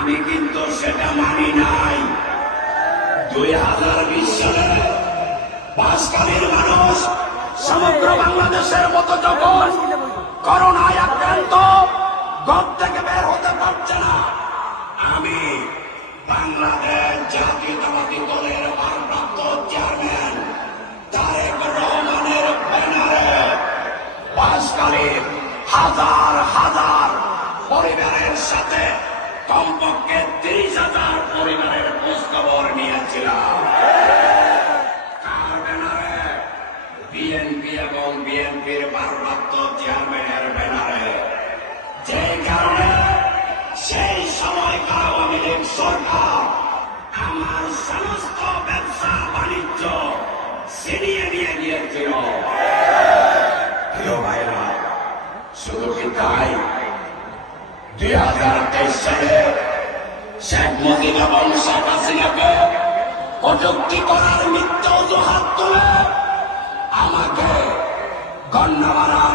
আমি কিন্তু সেটা মানি নাই। 2020 সালে বাঁশখালীর মানুষ সমগ্র বাংলাদেশের মতো যখন করোনায় আক্রান্ত, ঘর থেকে বের হতে পারছে না, আমি বাংলাদেশ জাতীয়তাবাদী দলের ভারপ্রাপ্ত চেয়ারম্যান তারেক রহমানের ব্যানারে বাঁশখালীর হাজার হাজার পরিবারের সাথে কমপক্ষে 30,000 পরিবারের খোঁজখবর নিয়েছিলাম। কার ব্যানারে? বিএনপি এবং বিএনপির ভারপ্রাপ্ত চেয়ারম্যানের ব্যানারে। যে কারণে সেই সময়কার আওয়ামী লীগ সরকার আমার সমস্ত ব্যবসা বাণিজ্য ছিনিয়ে নিয়ে গিয়েছিল। প্রিয় ভাইরা, শুধু কি তাই? 2023 সালে শেখ মুজিব এবং শেখ হাসিনাকে কটূক্তি করার মিথ্যা অজুহাত তুলে আমাকে গণ্যমান্য